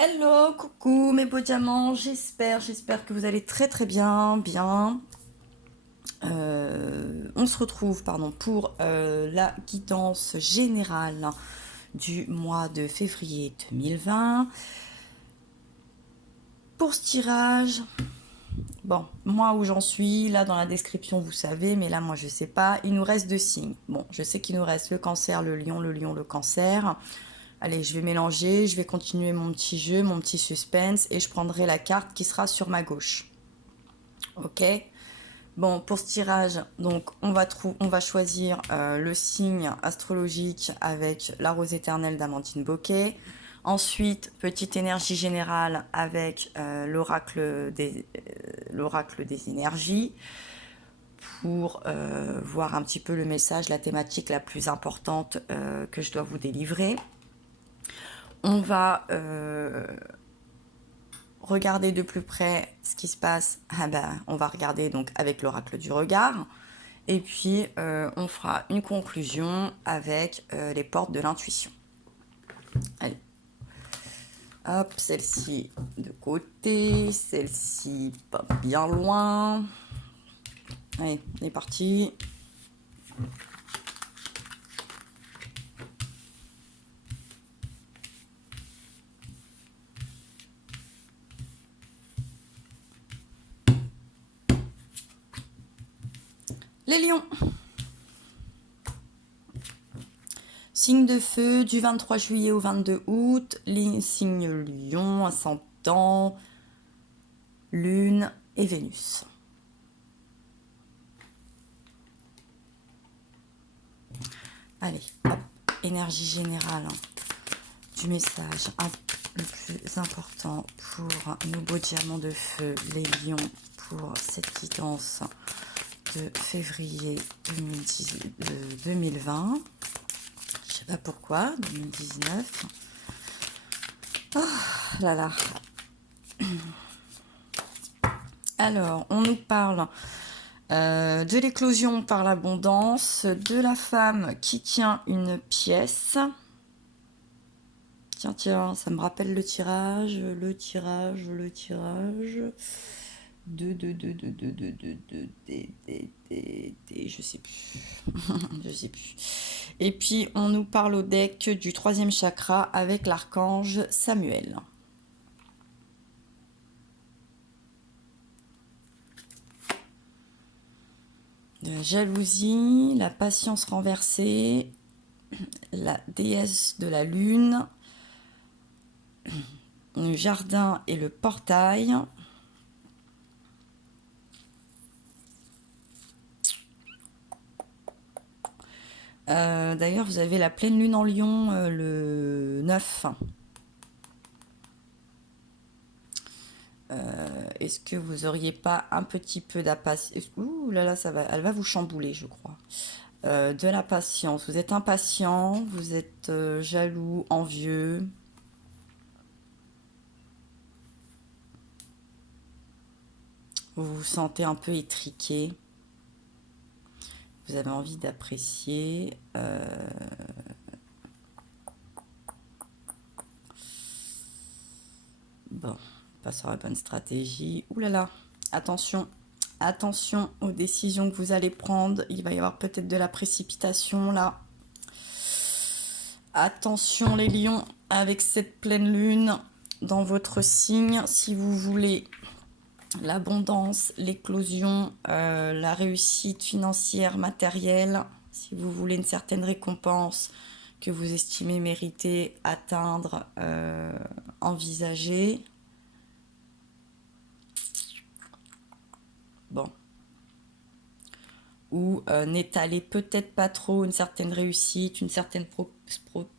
Hello, coucou mes beaux diamants, j'espère que vous allez très bien. On se retrouve pour la guidance générale du mois de février 2020. Pour ce tirage, bon, moi où j'en suis, là dans la description vous savez, mais là moi je sais pas, il nous reste deux signes. Bon, je sais qu'il nous reste le cancer, le lion, le cancer. Allez, je vais mélanger, je vais continuer mon petit jeu, mon petit suspense et je prendrai la carte qui sera sur ma gauche. Ok. Bon, pour ce tirage, donc on va choisir le signe astrologique avec la rose éternelle d'Amandine Bocquet. Ensuite, petite énergie générale avec l'oracle des énergies pour voir un petit peu le message, la thématique la plus importante que je dois vous délivrer. On va regarder de plus près ce qui se passe. On va regarder donc avec l'oracle du regard. Et puis, on fera une conclusion avec les portes de l'intuition. Allez. Hop, celle-ci de côté, celle-ci pas bien loin. Allez, on est parti. Les lions. Signe de feu du 23 juillet au 22 août. Signe lion, ascendant, lune et Vénus. Allez, hop, énergie générale du message le plus important pour nos beaux diamants de feu, les lions, pour cette guidance de février 2020. Je sais pas pourquoi, 2019. Oh là là. Alors, on nous parle de l'éclosion par l'abondance, de la femme qui tient une pièce. Tiens, ça me rappelle le tirage. Je sais plus. Je sais plus. Et puis, on nous parle au deck du troisième chakra avec l'archange Samuel. De la jalousie, la patience renversée, la déesse de la lune, le jardin et le portail. D'ailleurs, vous avez la pleine lune en lion le 9. Est-ce que vous auriez pas un petit peu d'impatience? Ouh là là, elle va vous chambouler, je crois. De la patience. Vous êtes impatient, vous êtes jaloux, envieux. Vous vous sentez un peu étriqué. Vous avez envie d'apprécier. Bon, pas sur la bonne stratégie. Ouh là là, attention. Attention aux décisions que vous allez prendre. Il va y avoir peut-être de la précipitation là. Attention les lions avec cette pleine lune dans votre signe. Si vous voulez l'abondance, l'éclosion, la réussite financière, matérielle, si vous voulez une certaine récompense que vous estimez mériter, atteindre, envisager. Bon. Ou n'étalez peut-être pas trop une certaine réussite, une certaine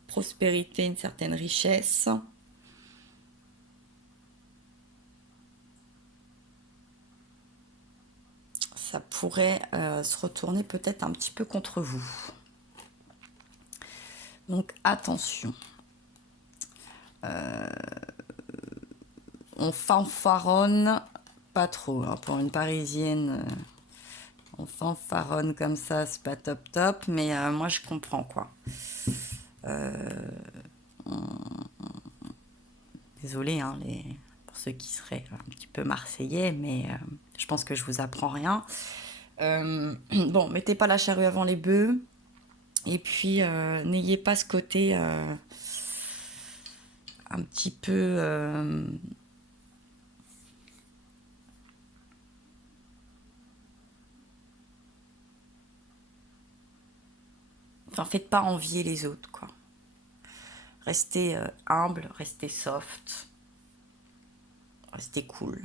prospérité, une certaine richesse. Ça pourrait se retourner peut-être un petit peu contre vous. Donc attention. On fanfaronne pas trop. Hein. Pour une Parisienne, on fanfaronne comme ça, c'est pas top. Mais moi, je comprends quoi. Désolée, hein, pour ceux qui seraient un petit peu marseillais, mais je pense que je vous apprends rien. Bon, mettez pas la charrue avant les bœufs. Et puis, n'ayez pas ce côté un petit peu... Enfin, faites pas envier les autres, quoi. Restez humble, restez soft, restez cool.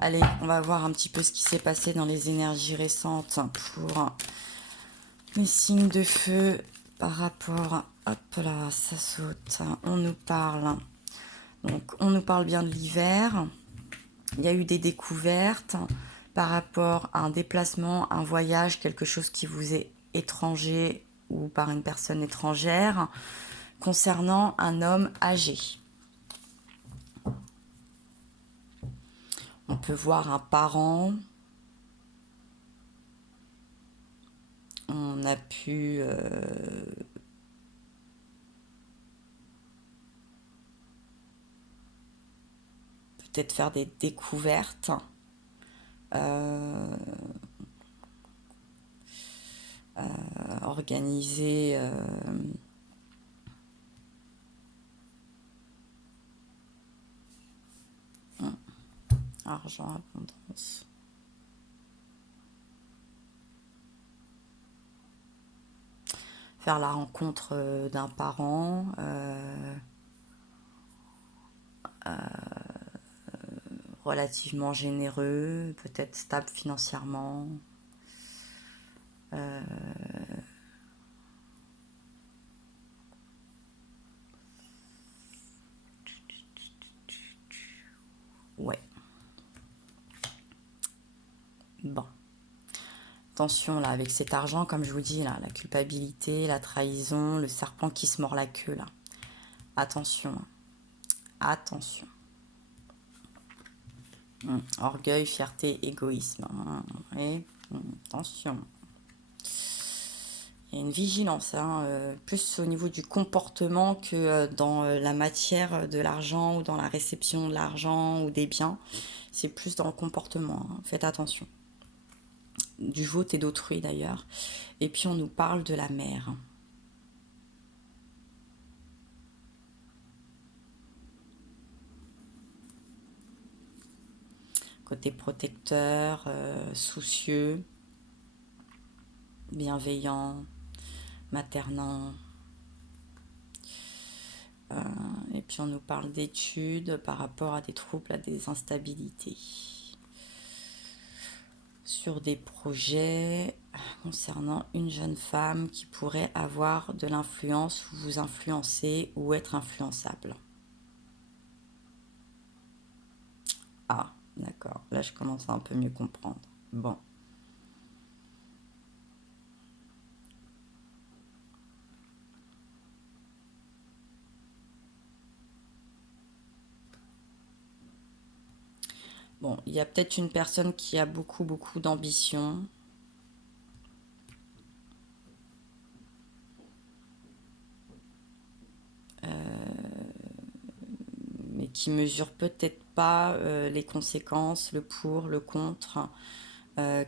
Allez, on va voir un petit peu ce qui s'est passé dans les énergies récentes pour les signes de feu par rapport... Hop là, ça saute. On nous parle. Donc, on nous parle bien de l'hiver. Il y a eu des découvertes par rapport à un déplacement, un voyage, quelque chose qui vous est étranger ou par une personne étrangère concernant un homme âgé. On peut voir un parent. On a pu peut-être faire des découvertes. Organiser argent, abondance. Faire la rencontre d'un parent. Relativement généreux, peut-être stable financièrement. Ouais. Bon. Attention là, avec cet argent, comme je vous dis, là, la culpabilité, la trahison, le serpent qui se mord la queue, là. Attention. Attention. Orgueil, fierté, égoïsme. Et, attention. Il y a une vigilance, hein, plus au niveau du comportement que dans la matière de l'argent ou dans la réception de l'argent ou des biens. C'est plus dans le comportement, hein. Faites attention. Du vôtre et d'autrui d'ailleurs. Et puis on nous parle de la mer. Côté protecteur, soucieux, bienveillant, maternant. Et puis on nous parle d'études par rapport à des troubles, à des instabilités. Sur des projets concernant une jeune femme qui pourrait avoir de l'influence ou vous influencer ou être influençable. Ah, d'accord. Là, je commence à un peu mieux comprendre. Bon. Bon, il y a peut-être une personne qui a beaucoup, beaucoup d'ambition. Mais qui mesure peut-être pas les conséquences, le pour, le contre,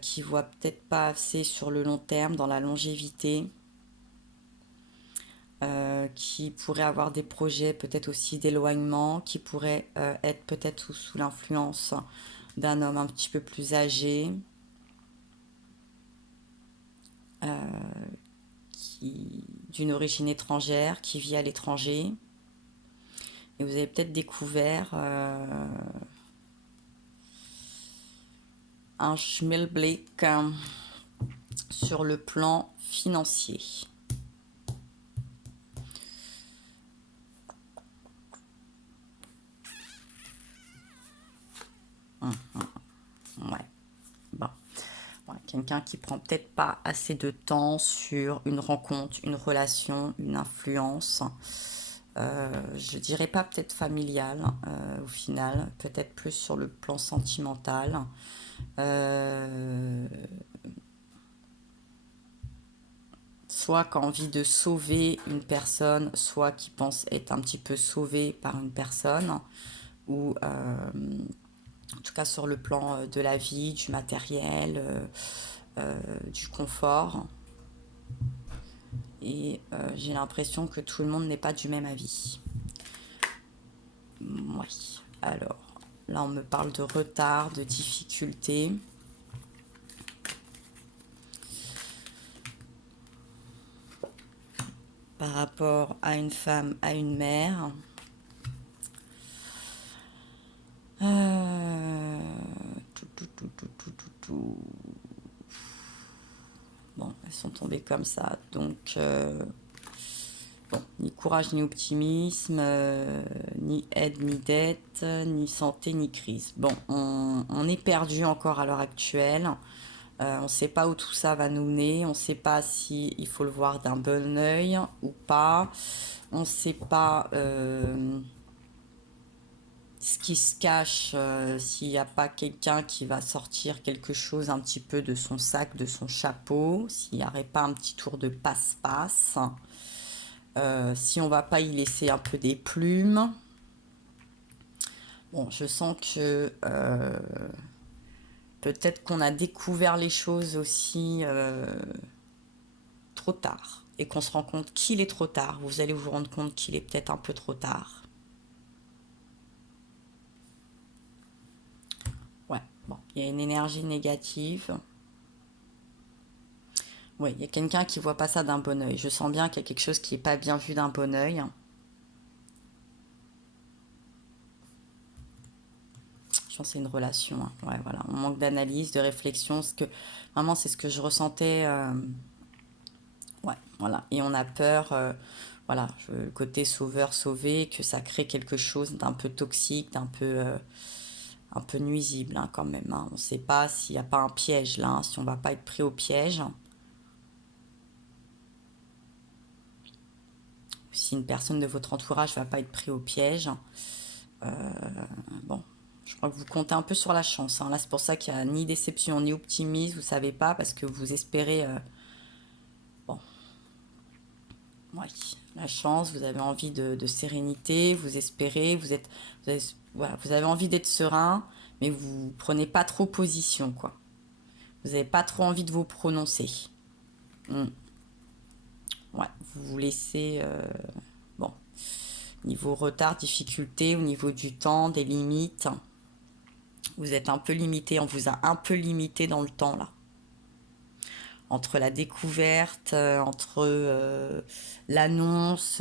qui voit peut-être pas assez sur le long terme, dans la longévité, qui pourrait avoir des projets peut-être aussi d'éloignement, qui pourrait être peut-être sous l'influence d'un homme un petit peu plus âgé, d'une origine étrangère, qui vit à l'étranger. Et vous avez peut-être découvert un schmilblick sur le plan financier. Ouais. Bon. Ouais, quelqu'un qui prend peut-être pas assez de temps sur une rencontre, une relation, une influence. Je dirais pas peut-être familiale au final, peut-être plus sur le plan sentimental. soit qui a envie de sauver une personne, soit qui pense être un petit peu sauvé par une personne, ou en tout cas sur le plan de la vie, du matériel, du confort. Et j'ai l'impression que tout le monde n'est pas du même avis. Oui, alors là on me parle de retard, de difficulté. Par rapport à une femme, à une mère. Tout. Bon, elles sont tombées comme ça. Donc, bon, ni courage, ni optimisme, ni aide, ni dette, ni santé, ni crise. Bon, on est perdu encore à l'heure actuelle. On ne sait pas où tout ça va nous mener. On ne sait pas si il faut le voir d'un bon œil ou pas. On ne sait pas ce qui se cache, s'il n'y a pas quelqu'un qui va sortir quelque chose un petit peu de son sac, de son chapeau, s'il n'y aurait pas un petit tour de passe-passe, si on va pas y laisser un peu des plumes. Bon, je sens que peut-être qu'on a découvert les choses aussi trop tard et qu'on se rend compte qu'il est trop tard. Vous allez vous rendre compte qu'il est peut-être un peu trop tard. Ouais, bon, il y a une énergie négative. Oui, il y a quelqu'un qui voit pas ça d'un bon œil. Je sens bien qu'il y a quelque chose qui est pas bien vu d'un bon œil. Je pense que c'est une relation. Hein. Ouais, voilà. On manque d'analyse, de réflexion. Vraiment, c'est ce que je ressentais. Ouais, voilà. Et on a peur, voilà, le côté sauveur, sauvé, que ça crée quelque chose d'un peu toxique, un peu nuisible hein, quand même. Hein. On ne sait pas s'il n'y a pas un piège là, hein, si on ne va pas être pris au piège. Si une personne de votre entourage ne va pas être pris au piège. Bon, je crois que vous comptez un peu sur la chance. Hein. Là, c'est pour ça qu'il n'y a ni déception ni optimisme. Vous ne savez pas parce que vous espérez. Bon, oui, la chance. Vous avez envie de sérénité. Vous espérez. Voilà, vous avez envie d'être serein, mais vous prenez pas trop position, quoi. Vous n'avez pas trop envie de vous prononcer. Hmm. Ouais, vous vous laissez. Bon, niveau retard, difficulté, au niveau du temps, des limites. Vous êtes un peu limité, on vous a un peu limité dans le temps là. Entre la découverte, entre l'annonce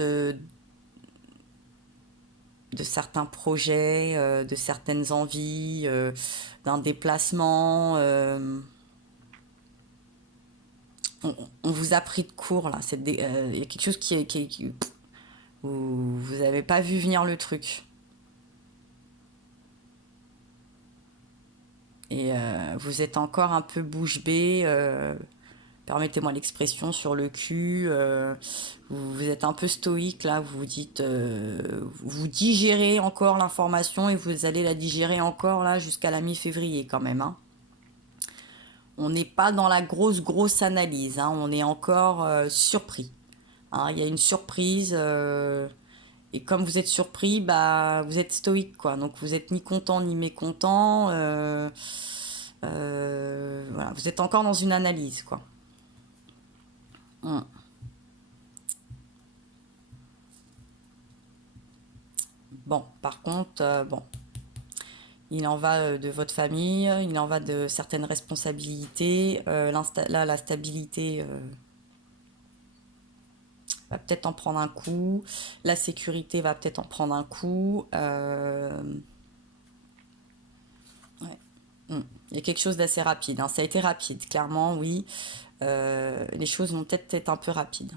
de certains projets, de certaines envies, d'un déplacement. On vous a pris de court là. Il y a quelque chose vous n'avez pas vu venir le truc. Et vous êtes encore un peu bouche bée. Permettez-moi l'expression, sur le cul, vous êtes un peu stoïque là, vous vous dites, vous digérez encore l'information et vous allez la digérer encore là jusqu'à la mi-février quand même. Hein. On n'est pas dans la grosse analyse, hein, on est encore surpris. Hein. Il y a une surprise et comme vous êtes surpris, bah vous êtes stoïque quoi, donc vous êtes ni content ni mécontent. Voilà, vous êtes encore dans une analyse quoi. Hum. Bon, par contre, bon, il en va de votre famille, il en va de certaines responsabilités. Là, la stabilité va peut-être en prendre un coup. La sécurité va peut-être en prendre un coup. Ouais. Il y a quelque chose d'assez rapide. Hein. Ça a été rapide, clairement, oui. Les choses vont peut-être être un peu rapides.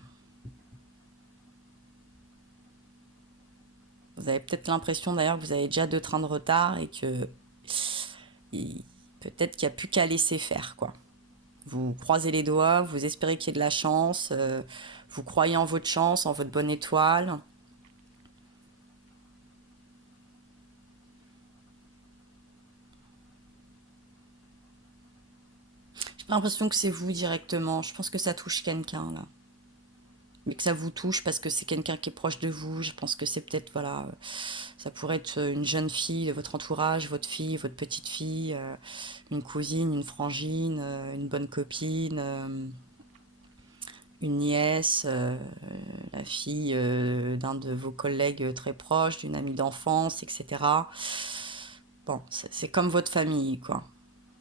Vous avez peut-être l'impression d'ailleurs que vous avez déjà 2 trains de retard et que peut-être qu'il n'y a plus qu'à laisser faire, quoi. Vous croisez les doigts, vous espérez qu'il y ait de la chance, vous croyez en votre chance, en votre bonne étoile. J'ai l'impression que c'est vous directement. Je pense que ça touche quelqu'un là. mais que ça vous touche parce que c'est quelqu'un qui est proche de vous. Je pense que c'est peut-être, voilà, ça pourrait être une jeune fille de votre entourage, votre fille, votre petite fille, une cousine, une frangine, une bonne copine, une nièce, la fille d'un de vos collègues très proches, d'une amie d'enfance, etc. Bon, c'est comme votre famille, quoi.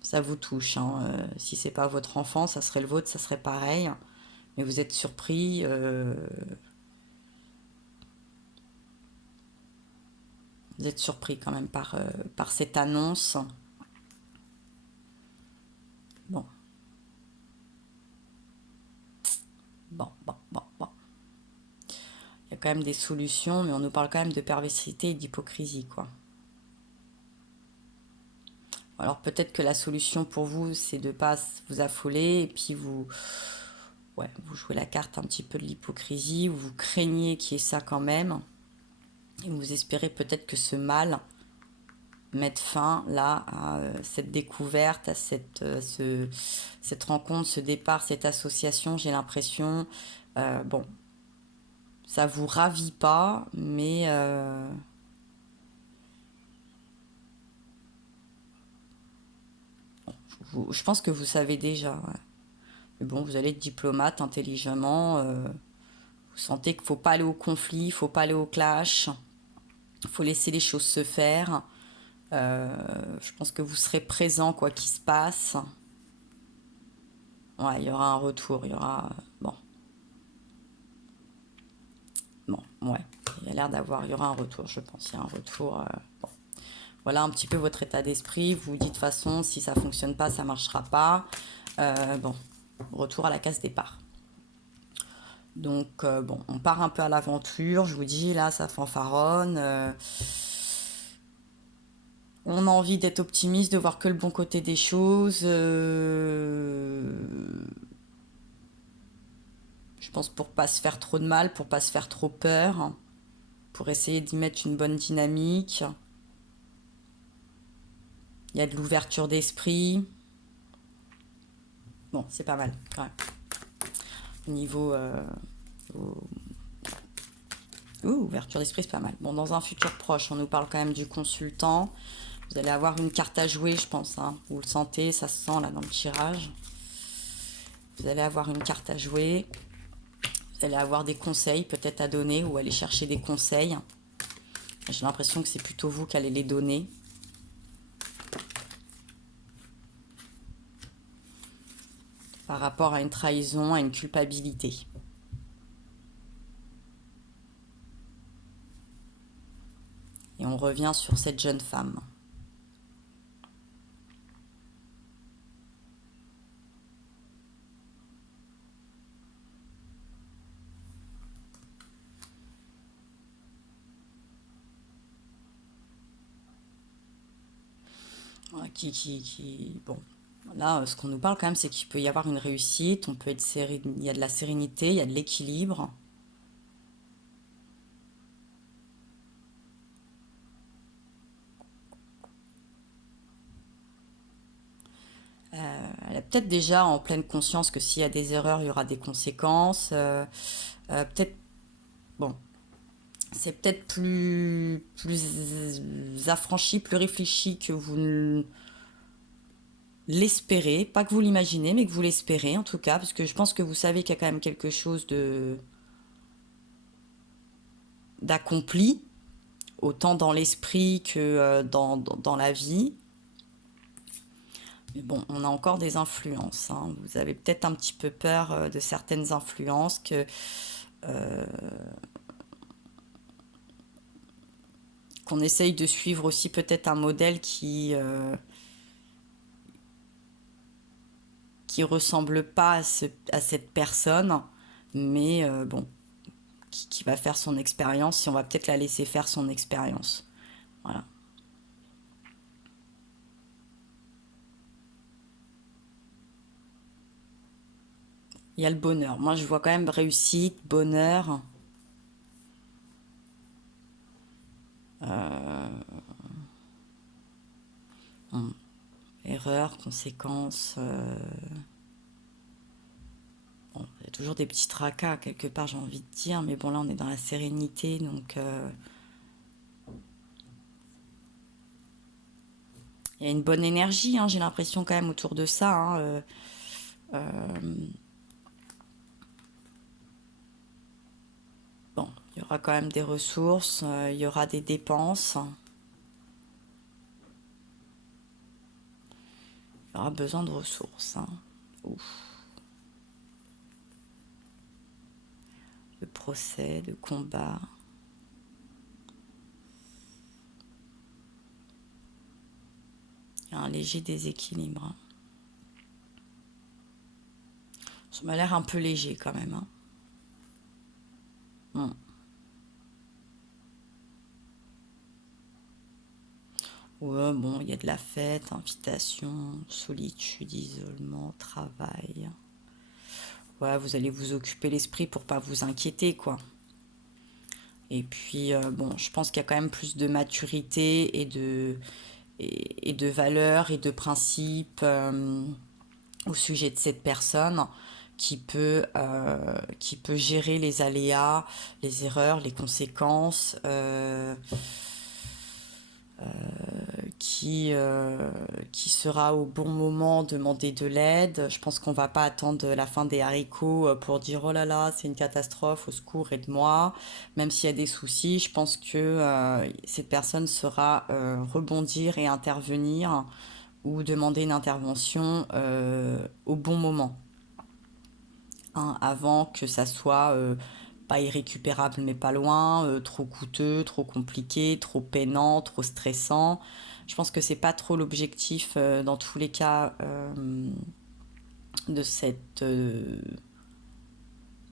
Ça vous touche, hein. Si c'est pas votre enfant, ça serait le vôtre, ça serait pareil. Mais vous êtes surpris, vous êtes surpris quand même par cette annonce. Bon, bon. Il y a quand même des solutions, mais on nous parle quand même de perversité et d'hypocrisie, quoi. Alors peut-être que la solution pour vous, c'est de pas vous affoler et puis ouais, vous jouez la carte un petit peu de l'hypocrisie, ou vous craignez qu'il y ait ça quand même, et vous espérez peut-être que ce mal mette fin là à cette découverte, à cette rencontre, ce départ, cette association. J'ai l'impression, bon, ça vous ravit pas, mais je pense que vous savez déjà. Ouais. Mais bon, vous allez être diplomate intelligemment. Vous sentez qu'il ne faut pas aller au conflit, il ne faut pas aller au clash, il faut laisser les choses se faire. Je pense que vous serez présent quoi qu'il se passe. Ouais, il y aura un retour, il y aura... Bon, ouais, il y a l'air d'avoir... Il y aura un retour, je pense. Il y a un retour... bon. Voilà un petit peu votre état d'esprit. Vous vous dites de toute façon, si ça ne fonctionne pas, ça ne marchera pas. Bon, retour à la case départ. Donc, bon, on part un peu à l'aventure. Je vous dis, là, ça fanfaronne. On a envie d'être optimiste, de voir que le bon côté des choses. Je pense pour pas se faire trop de mal, pour pas se faire trop peur, pour essayer d'y mettre une bonne dynamique. Il y a de l'ouverture d'esprit. Bon, c'est pas mal quand même. Au niveau... ouverture d'esprit, c'est pas mal. Bon, dans un futur proche, on nous parle quand même du consultant. Vous allez avoir une carte à jouer, je pense. Hein. Vous le sentez, ça se sent là dans le tirage. Vous allez avoir une carte à jouer. Vous allez avoir des conseils peut-être à donner ou aller chercher des conseils. J'ai l'impression que c'est plutôt vous qui allez les donner. Par rapport à une trahison, à une culpabilité. Et on revient sur cette jeune femme. Bon, là, ce qu'on nous parle quand même, c'est qu'il peut y avoir une réussite, on peut être il y a de la sérénité, il y a de l'équilibre. Elle est peut-être déjà en pleine conscience que s'il y a des erreurs, il y aura des conséquences. Peut-être, bon, c'est peut-être plus affranchi, plus réfléchi que vous ne l'espérez. Pas que vous l'imaginez, mais que vous l'espérez en tout cas, parce que je pense que vous savez qu'il y a quand même quelque chose d'accompli, autant dans l'esprit que dans la vie. Mais bon, on a encore des influences. Hein. Vous avez peut-être un petit peu peur de certaines influences qu'on essaye de suivre aussi peut-être un modèle qui ressemble pas à cette personne, mais bon, qui va faire son expérience, et on va peut-être la laisser faire son expérience. Voilà. Il y a le bonheur. Moi, je vois quand même réussite, bonheur. Erreur, conséquence. Bon, de toute toujours des petits tracas quelque part, j'ai envie de dire, mais bon là on est dans la sérénité, donc il y a une bonne énergie, hein, j'ai l'impression quand même autour de ça. Hein, bon, il y aura quand même des ressources, il y aura des dépenses, il y aura besoin de ressources. Hein. Ouf. De procès, de combat. Il y a un léger déséquilibre. Hein. Ça m'a l'air un peu léger quand même. Hein. Ouais, bon, il y a de la fête, invitation, solitude, isolement, travail. Ouais, vous allez vous occuper l'esprit pour pas vous inquiéter, quoi. Et puis, bon, je pense qu'il y a quand même plus de maturité et de valeurs et de principes au sujet de cette personne qui peut gérer les aléas, les erreurs, les conséquences, qui sera au bon moment demander de l'aide. Je pense qu'on va pas attendre la fin des haricots pour dire oh là là, c'est une catastrophe, au secours, aide-moi. Même s'il y a des soucis, je pense que cette personne saura rebondir et intervenir ou demander une intervention au bon moment, hein, avant que ça soit pas irrécupérable mais pas loin, trop coûteux, trop compliqué, trop peinant, trop stressant. Je pense que c'est pas trop l'objectif dans tous les cas de cette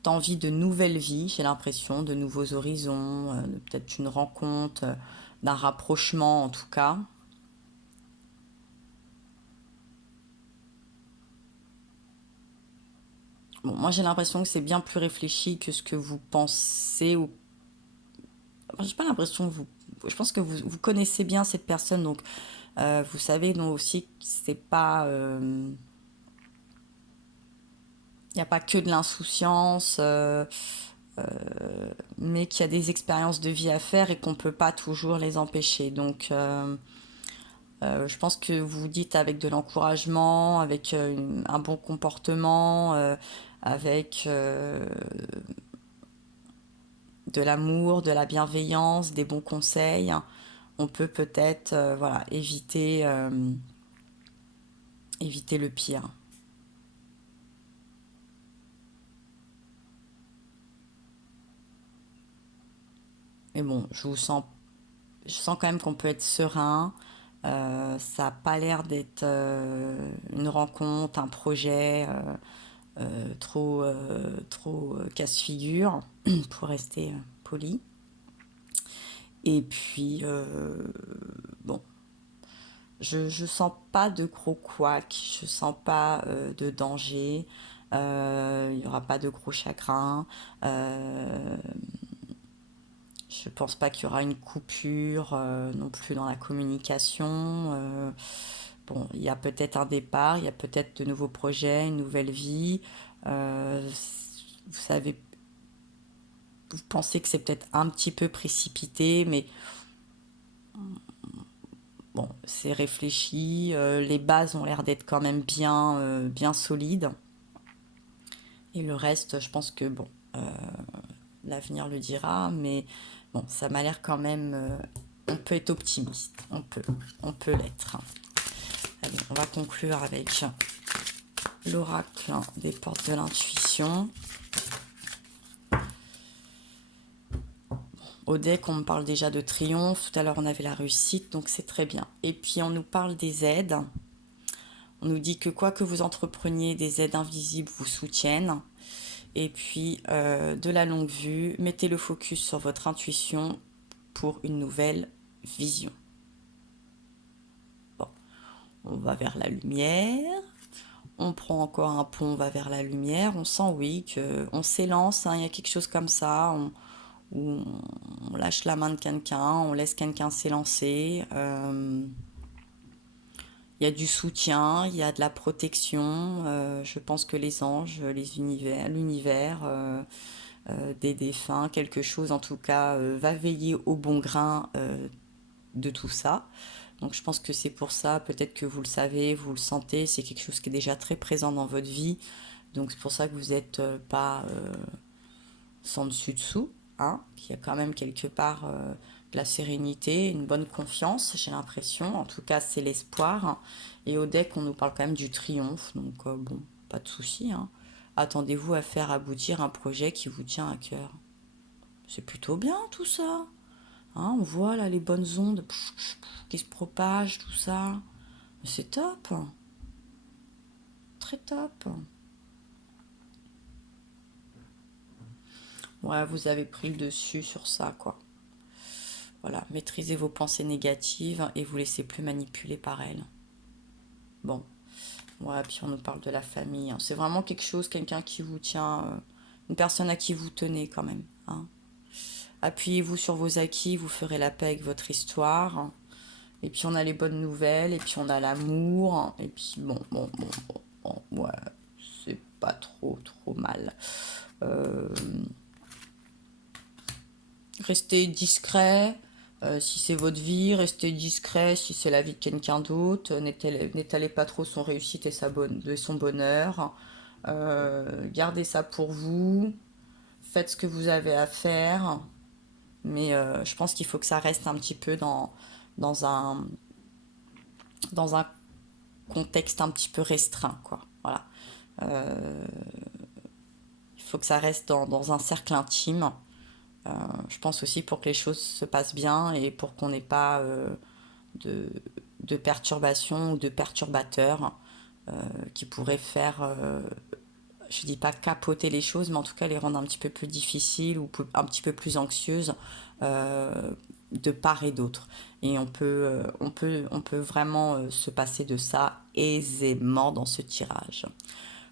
envie de nouvelle vie, j'ai l'impression, de nouveaux horizons, peut-être une rencontre, d'un rapprochement en tout cas. Bon, moi j'ai l'impression que c'est bien plus réfléchi que ce que vous pensez ou j'ai pas l'impression que vous. Je pense que vous connaissez bien cette personne, donc vous savez donc aussi que c'est pas. Il n'y a pas que de l'insouciance, mais qu'il y a des expériences de vie à faire et qu'on peut pas toujours les empêcher. Donc, je pense que vous dites avec de l'encouragement, avec un bon comportement, avec de l'amour, de la bienveillance, des bons conseils, on peut peut-être voilà, éviter le pire. Mais bon, je sens quand même qu'on peut être serein. Ça n'a pas l'air d'être une rencontre, un projet trop casse-figure, pour rester poli. Et puis, bon, je sens pas de gros couacs, je sens pas de danger, il n'y aura pas de gros chagrins. Je pense pas qu'il y aura une coupure non plus dans la communication. Bon, il y a peut-être un départ, il y a peut-être de nouveaux projets, une nouvelle vie. Euh, vous savez, vous pensez que c'est peut-être un petit peu précipité, mais bon, c'est réfléchi. Les bases ont l'air d'être quand même bien solides. Et le reste, je pense que bon, l'avenir le dira, mais bon, ça m'a l'air quand même. On peut être optimiste, on peut l'être. Allez, on va conclure avec l'oracle des portes de l'intuition. Au deck, on me parle déjà de triomphe. Tout à l'heure, on avait la réussite, donc c'est très bien. Et puis, on nous parle des aides. On nous dit que quoi que vous entrepreniez, des aides invisibles vous soutiennent. Et puis, de la longue vue, mettez le focus sur votre intuition pour une nouvelle vision. Bon, on va vers la lumière. On prend encore un pont, on va vers la lumière. On sent, oui, qu'on s'élance. Hein, il y a quelque chose comme ça. Où on lâche la main de quelqu'un, on laisse quelqu'un s'élancer. Il y a du soutien, il y a de la protection. Je pense que les anges, les univers, l'univers, des défunts, quelque chose en tout cas, va veiller au bon grain de tout ça. Donc je pense que c'est pour ça, peut-être que vous le savez, vous le sentez, c'est quelque chose qui est déjà très présent dans votre vie. Donc c'est pour ça que vous n'êtes pas sans dessus-dessous, hein, qu'il y a quand même quelque part de la sérénité, une bonne confiance, j'ai l'impression. En tout cas, c'est l'espoir. Et au deck, on nous parle quand même du triomphe, donc bon, pas de souci, hein. Attendez-vous à faire aboutir un projet qui vous tient à cœur. C'est plutôt bien tout ça. Hein, on voit là les bonnes ondes qui se propagent, tout ça. C'est top, très top. Ouais, vous avez pris le dessus sur ça, quoi. Voilà, maîtrisez vos pensées négatives et vous laissez plus manipuler par elles. Bon, ouais, puis on nous parle de la famille, hein. C'est vraiment quelque chose, quelqu'un qui vous tient, une personne à qui vous tenez quand même, hein. Appuyez-vous sur vos acquis, vous ferez la paix avec votre histoire. Et puis on a les bonnes nouvelles, et puis on a l'amour, et puis bon, ouais, c'est pas trop mal. Euh, Restez discret, si c'est votre vie, restez discret si c'est la vie de quelqu'un d'autre, n'étalez pas trop son réussite et son bonheur. Gardez ça pour vous, faites ce que vous avez à faire, mais je pense qu'il faut que ça reste un petit peu dans un, dans un contexte un petit peu restreint, quoi. Voilà. Euh, il faut que ça reste dans un cercle intime. Euh, je pense aussi pour que les choses se passent bien et pour qu'on n'ait pas de, de perturbations ou de perturbateurs qui pourraient faire, je dis pas capoter les choses, mais en tout cas les rendre un petit peu plus difficiles ou un petit peu plus anxieuses de part et d'autre. Et on peut vraiment se passer de ça aisément dans ce tirage.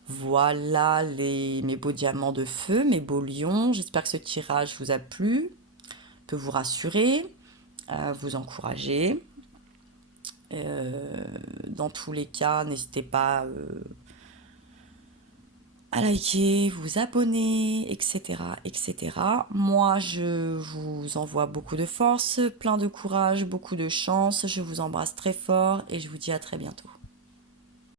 Voilà mes beaux diamants de feu, mes beaux lions. J'espère que ce tirage vous a plu, peut vous rassurer, vous encourager. Dans tous les cas, n'hésitez pas à liker, vous abonner, etc., etc. Moi, je vous envoie beaucoup de force, plein de courage, beaucoup de chance. Je vous embrasse très fort et je vous dis à très bientôt.